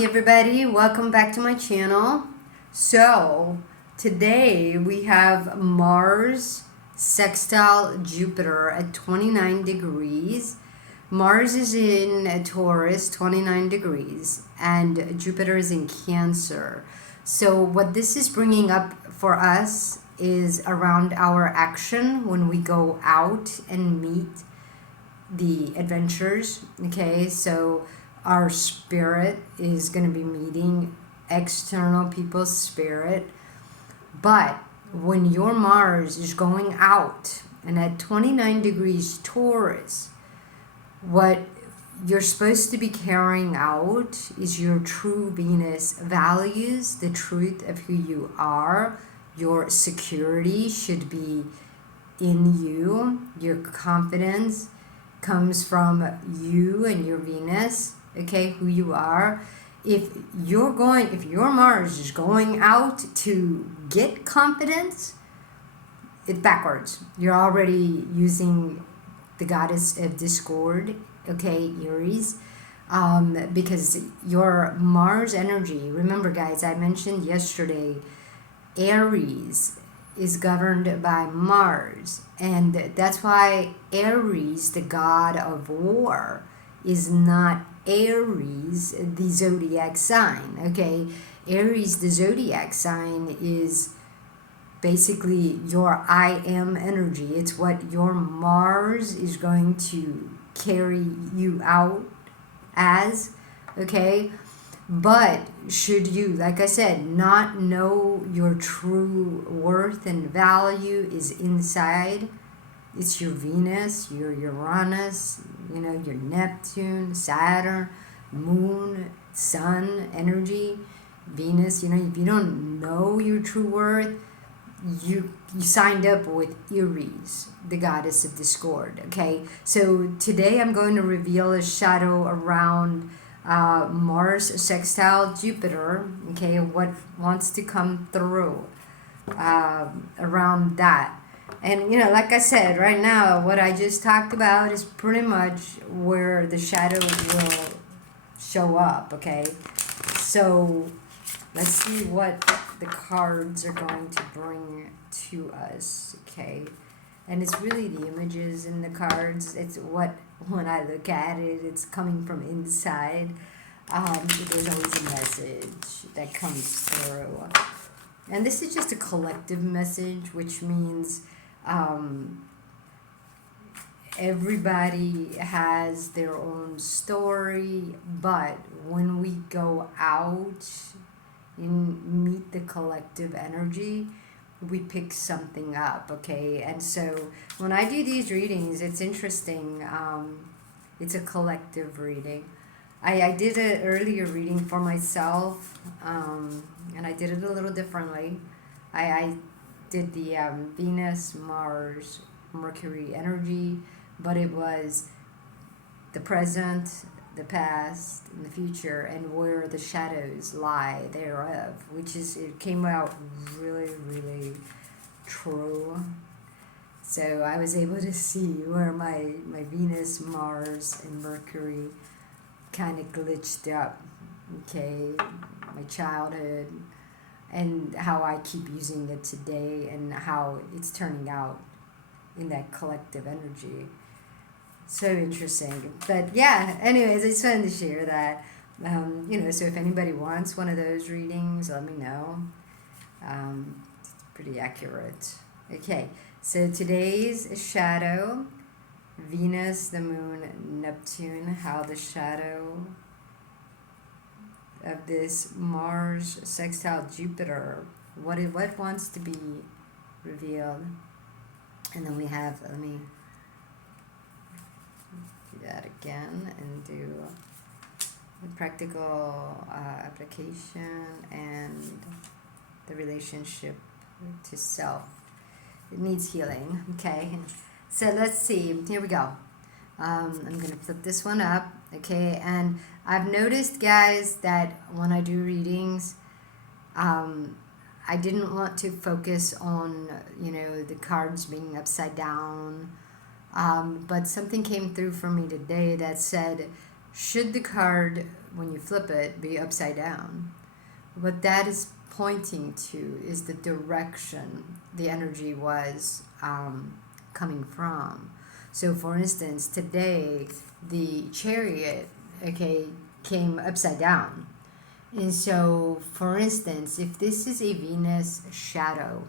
Hi everybody, welcome back to my channel. So today we have Mars sextile Jupiter at 29 degrees. Mars is in Taurus, 29 degrees, and Jupiter is in Cancer. So what this is bringing up for us is around our action when we go out and meet the adventures. Okay, so our spirit is going to be meeting external people's spirit. But when your Mars is going out and at 29 degrees Taurus, what you're supposed to be carrying out is your true Venus values, the truth of who you are. Your security should be in you. Your confidence comes from you and your Venus, okay, who you are. If your Mars is going out to get confidence, it's backwards. You're already using the goddess of discord, okay, Aries, because your Mars energy, remember guys, I mentioned yesterday, Aries is governed by Mars, and that's why Aries, the god of war, is not Aries, the zodiac sign. Okay, Aries, the zodiac sign, is basically your I am energy. It's what your Mars is going to carry you out as. Okay, but should you, like I said, not know your true worth and value is inside. It's your Venus, your Uranus, your Neptune, Saturn, Moon, Sun energy, Venus. If you don't know your true worth, you signed up with Aries, the goddess of discord. Okay, so today I'm going to reveal a shadow around Mars sextile Jupiter. Okay, what wants to come through around that. And like I said, right now what I just talked about is pretty much where the shadow will show up. Okay, so let's see what the cards are going to bring to us. Okay, and it's really the images in the cards. It's what, when I look at it, it's coming from inside. So there's always a message that comes through. And this is just a collective message, which means everybody has their own story. But when we go out and meet the collective energy, we pick something up. Okay, and so when I do these readings, it's interesting. It's a collective reading. I did an earlier reading for myself, and I did it a little differently. I did the Venus, Mars, Mercury energy, but it was the present, the past, and the future, and where the shadows lie thereof, it came out really, really true. So I was able to see where my Venus, Mars, and Mercury kind of glitched up. Okay, my childhood, and how I keep using it today, and how it's turning out in that collective energy. So interesting. But yeah, anyways, I just wanted to share that. So if anybody wants one of those readings, let me know. It's pretty accurate. Okay, so today's shadow, Venus, the moon, Neptune, how the shadow of this Mars sextile Jupiter, what wants to be revealed. And then we have, let me do that again and do the practical application and the relationship to self. It needs healing. Okay, so let's see, here we go. I'm going to flip this one up. Okay, and I've noticed, guys, that when I do readings, I didn't want to focus on, the cards being upside down, but something came through for me today that said should the card, when you flip it, be upside down, what that is pointing to is the direction the energy was coming from. So, for instance, today the Chariot, okay, came upside down. And so, for instance, if this is a Venus shadow,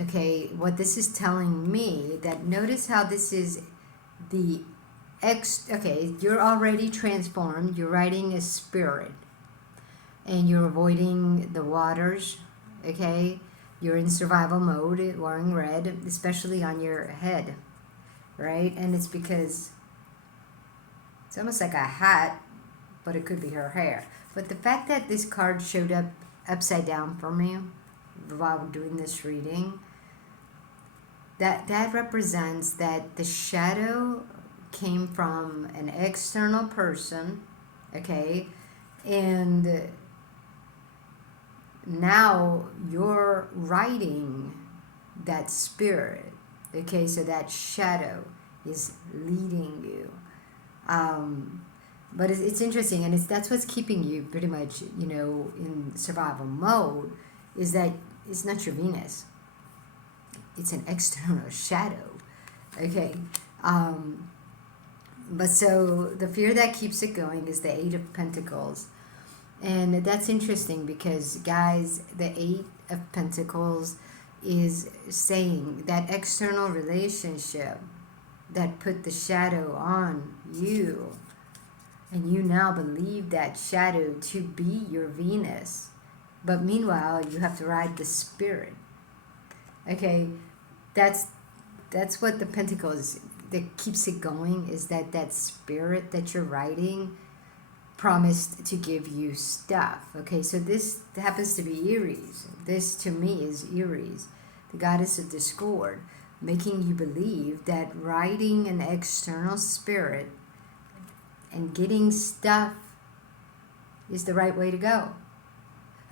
okay, what this is telling me, that notice how this is the okay, you're already transformed, you're riding a spirit, and you're avoiding the waters, okay? You're in survival mode, wearing red, especially on your head, right? And it's because it's almost like a hat, but it could be her hair. But the fact that this card showed up upside down for me while doing this reading, that represents that the shadow came from an external person, okay? And now you're riding that spirit, okay? So that shadow is leading you. But it's interesting, and that's what's keeping you pretty much, in survival mode, is that it's not your Venus. It's an external shadow, okay? But so the fear that keeps it going is the Eight of Pentacles. And that's interesting because, guys, the Eight of Pentacles is saying that external relationship that put the shadow on you, and you now believe that shadow to be your Venus. But meanwhile, you have to ride the spirit. Okay, that's what the Pentacles that keeps it going, is that spirit that you're riding promised to give you stuff. Okay, so this happens to be Aries. This to me is Aries, the goddess of discord, making you believe that riding an external spirit and getting stuff is the right way to go.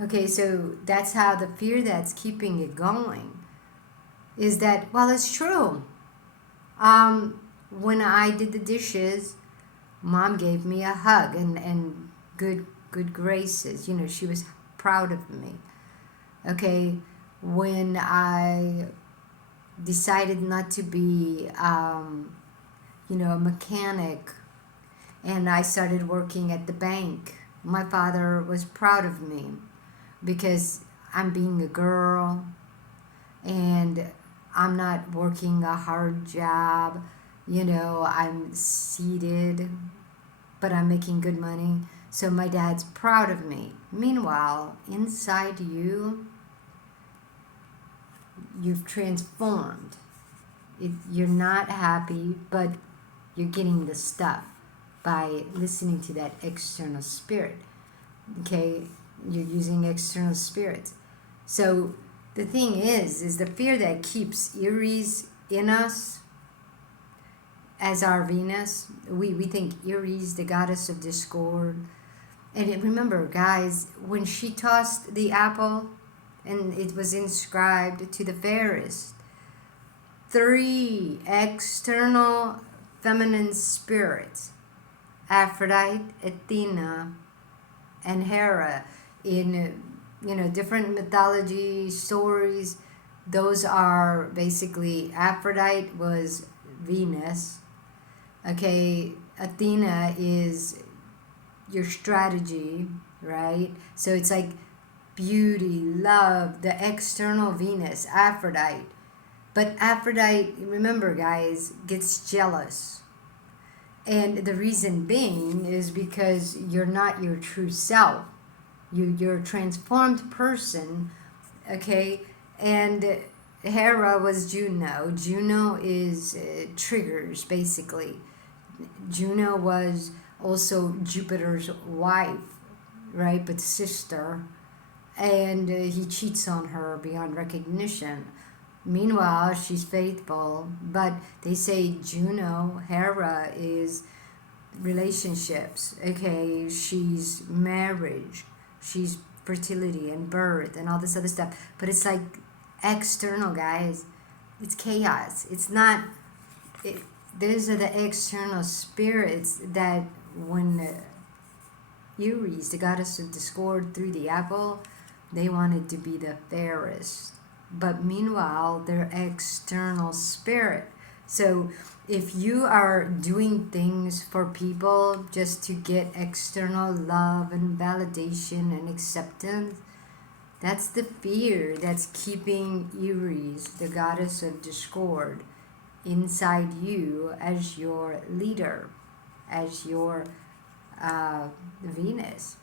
Okay, so that's how the fear that's keeping it going is that, well, it's true. When I did the dishes, Mom gave me a hug and good graces. She was proud of me. Okay, when I decided not to be, a mechanic, and I started working at the bank, my father was proud of me because I'm being a girl and I'm not working a hard job. I'm seated, but I'm making good money. So my dad's proud of me. Meanwhile, inside you've transformed. You're not happy, but you're getting the stuff by listening to that external spirit. Okay? You're using external spirits. So the thing is the fear that keeps Aries in us as our Venus. We think Aries, the goddess of discord. And remember, guys, when she tossed the apple and it was inscribed to the fairest, 3 external feminine spirits, Aphrodite, Athena, and Hera, in different mythology stories, those are basically, Aphrodite was Venus. Okay, Athena is your strategy, right? So it's like beauty, love, the external Venus, Aphrodite. But Aphrodite, remember, guys, gets jealous. And the reason being is because you're not your true self. You're a transformed person, okay? And Hera was Juno. Juno is triggers, basically. Juno was also Jupiter's wife, right? But sister. And he cheats on her beyond recognition. Meanwhile, she's faithful. But they say Juno, Hera, is relationships, okay? She's marriage. She's fertility and birth and all this other stuff. But it's like external, guys. It's chaos. It's not... those are the external spirits that when Aries, the goddess of discord, threw the apple, they wanted to be the fairest. But meanwhile, they're external spirit. So if you are doing things for people just to get external love and validation and acceptance, that's the fear that's keeping Aries, the goddess of discord, inside you as your leader, as your Venus.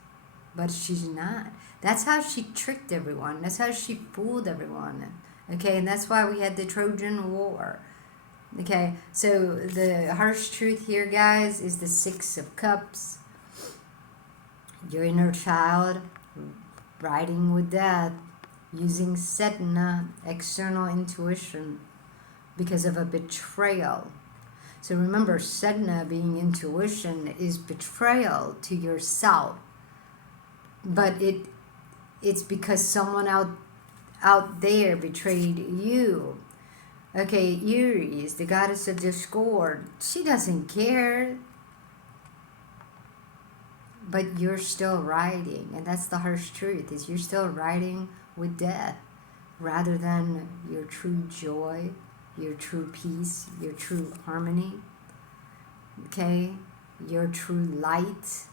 But she's not. That's how she tricked everyone. That's how she fooled everyone. Okay, and that's why we had the Trojan War. Okay, so the harsh truth here, guys, is the Six of Cups. Your inner child riding with death, using Sedna, external intuition, because of a betrayal. So remember, Sedna being intuition is betrayal to yourself. But it's because someone out there betrayed you. Okay, Aries, the goddess of discord, she doesn't care. But you're still riding, and that's the harsh truth, is you're still riding with death rather than your true joy, your true peace, your true harmony, okay, your true light.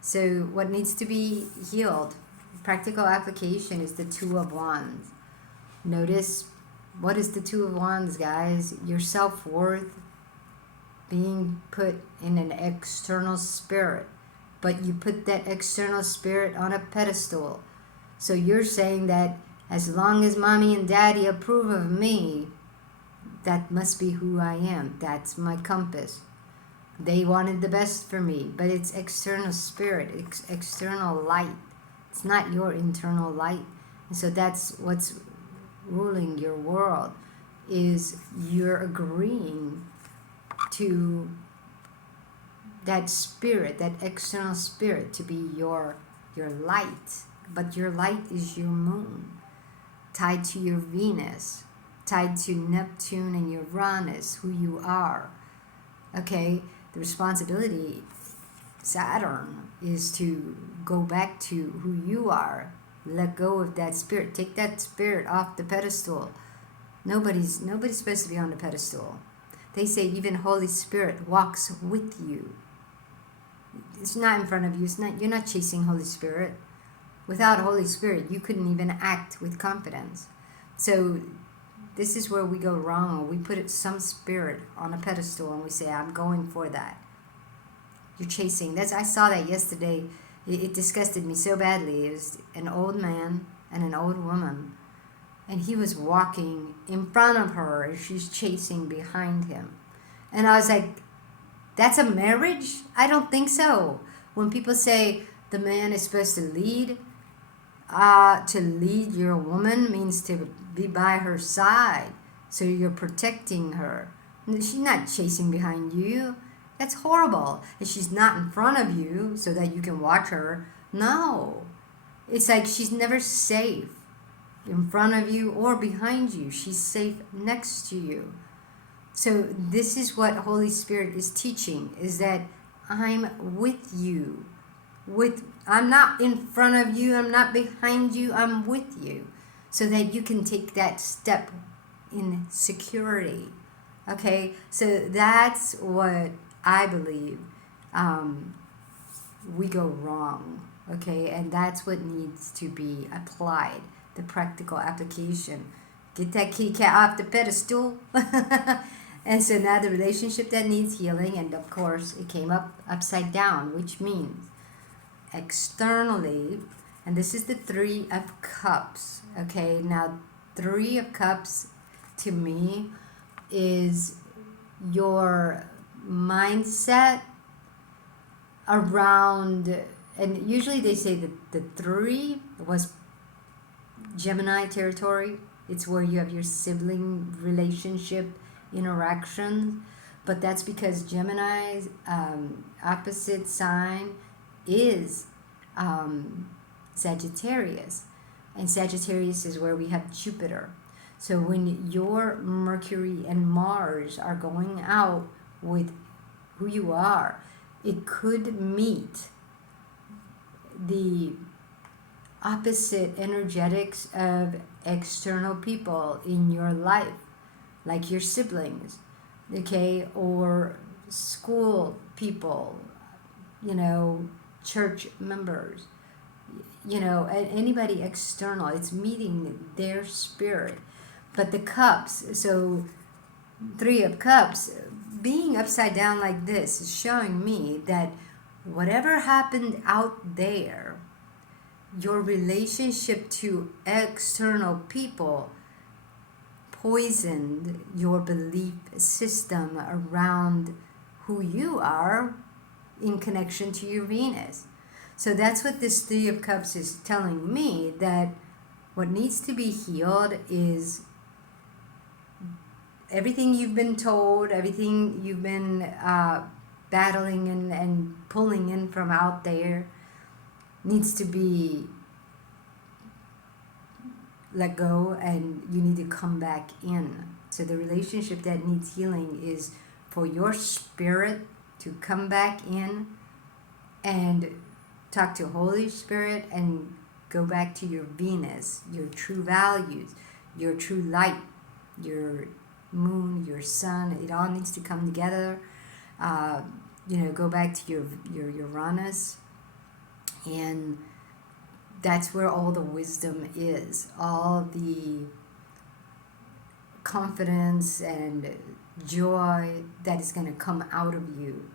So what needs to be healed? Practical application is the Two of Wands. Notice, what is the Two of Wands, guys? Your self-worth being put in an external spirit, but you put that external spirit on a pedestal. So you're saying that as long as mommy and daddy approve of me, that must be who I am. That's my compass. They wanted the best for me, but it's external spirit, external light. It's not your internal light. And so that's what's ruling your world, is you're agreeing to that spirit, that external spirit, to be your light. But your light is your moon, tied to your Venus, tied to Neptune and Uranus, who you are. Okay, the responsibility, Saturn, is to go back to who you are. Let go of that spirit. Take that spirit off the pedestal. Nobody's supposed to be on the pedestal. They say even Holy Spirit walks with you. It's not in front of you. It's not. You're not chasing Holy Spirit. Without Holy Spirit, you couldn't even act with confidence. So this is where we go wrong. We put some spirit on a pedestal and we say, I'm going for that. You're chasing. I saw that yesterday. It disgusted me so badly. It was an old man and an old woman, and he was walking in front of her and she's chasing behind him. And I was like, that's a marriage? I don't think so. When people say the man is supposed to lead your woman means to be by her side. So you're protecting her. She's not chasing behind you. That's horrible. And she's not in front of you so that you can watch her. No. It's like she's never safe in front of you or behind you. She's safe next to you. So this is what Holy Spirit is teaching, is that I'm with you. I'm not in front of you, I'm not behind you, I'm with you. So that you can take that step in security. Okay, so that's what I believe we go wrong. Okay, and that's what needs to be applied, the practical application. Get that kitty cat off the pedestal. And so now the relationship that needs healing, and of course it came up upside down, which means externally, and this is the Three of Cups. Okay, now Three of Cups to me is your mindset around, and usually they say that the three was Gemini territory. It's where you have your sibling relationship interactions, but that's because Gemini's opposite sign is Sagittarius, and Sagittarius is where we have Jupiter. So when your Mercury and Mars are going out with who you are, it could meet the opposite energetics of external people in your life, like your siblings, okay, or school people, you know, church members, you know, anybody external. It's meeting their spirit. But the cups, so 3 of Cups, being upside down like this is showing me that whatever happened out there, your relationship to external people poisoned your belief system around who you are in connection to your Venus. So that's what this 3 of Cups is telling me, that what needs to be healed is everything you've been told, everything you've been battling and pulling in from out there needs to be let go, and you need to come back in. So the relationship that needs healing is for your spirit to come back in and talk to Holy Spirit and go back to your Venus, your true values, your true light, your moon, your sun. It all needs to come together. Go back to your Uranus, and that's where all the wisdom is, all the confidence and joy that is going to come out of you,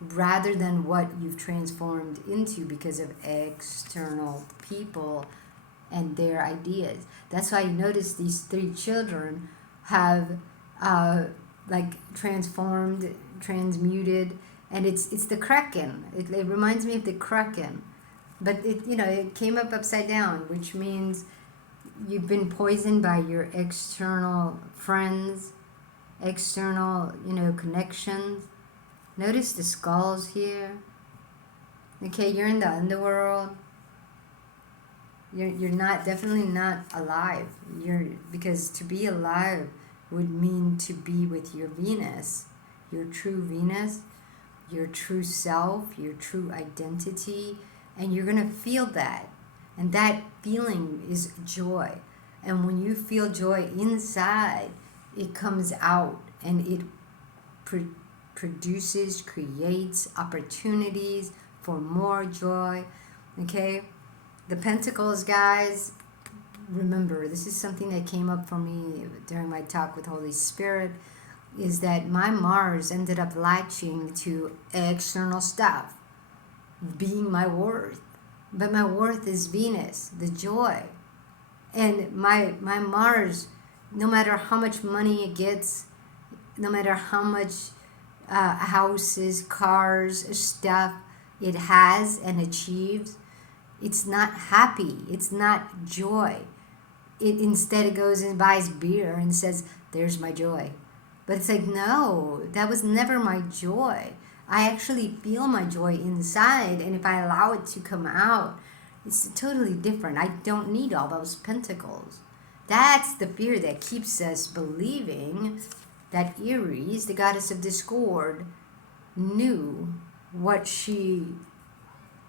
rather than what you've transformed into because of external people and their ideas. That's why you notice these 3 children have transformed, transmuted, and it's the Kraken. It reminds me of the Kraken, but it came up upside down, which means you've been poisoned by your external friends, external connections. Notice the skulls here. Okay, you're in the underworld. You're definitely not alive. Because to be alive would mean to be with your Venus, your true Venus, your true self, your true identity, and you're going to feel that. And that feeling is joy. And when you feel joy inside, it comes out, and it produces, creates opportunities for more joy. Okay? The Pentacles, guys, remember, this is something that came up for me during my talk with Holy Spirit, is that my Mars ended up latching to external stuff, being my worth. But my worth is Venus, the joy. And my Mars, no matter how much money it gets, no matter how much houses, cars, stuff it has and achieves, it's not happy. It's not joy. Instead goes and buys beer and says, "There's my joy." But it's like, no, that was never my joy. I actually feel my joy inside, and if I allow it to come out, it's totally different. I don't need all those pentacles. That's the fear that keeps us believing that Aries, the goddess of discord, knew what she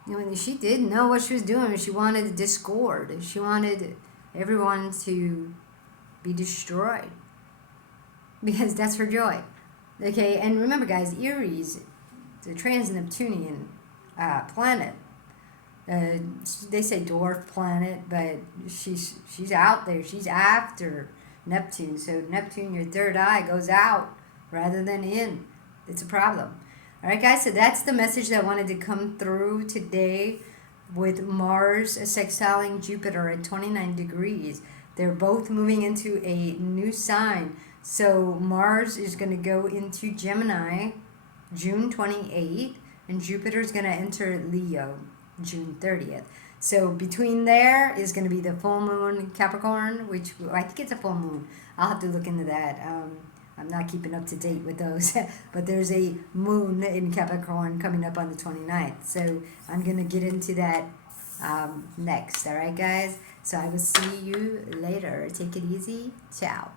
didn't know what she was doing. She wanted discord. She wanted everyone to be destroyed, because that's her joy. Okay, and remember, guys, Aries, the trans-Neptunian planet. They say dwarf planet, but she's out there. She's after Neptune. So Neptune, your third eye, goes out rather than in. It's a problem. All right, guys, so that's the message that I wanted to come through today with Mars sextiling Jupiter at 29 degrees. They're both moving into a new sign. So Mars is going to go into Gemini June 28th, and Jupiter is going to enter Leo June 30th. So between there is going to be the full moon Capricorn, which I think it's a full moon. I'll have to look into that. I'm not keeping up to date with those. But there's a moon in Capricorn coming up on the 29th. So I'm going to get into that next. All right, guys? So I will see you later. Take it easy. Ciao.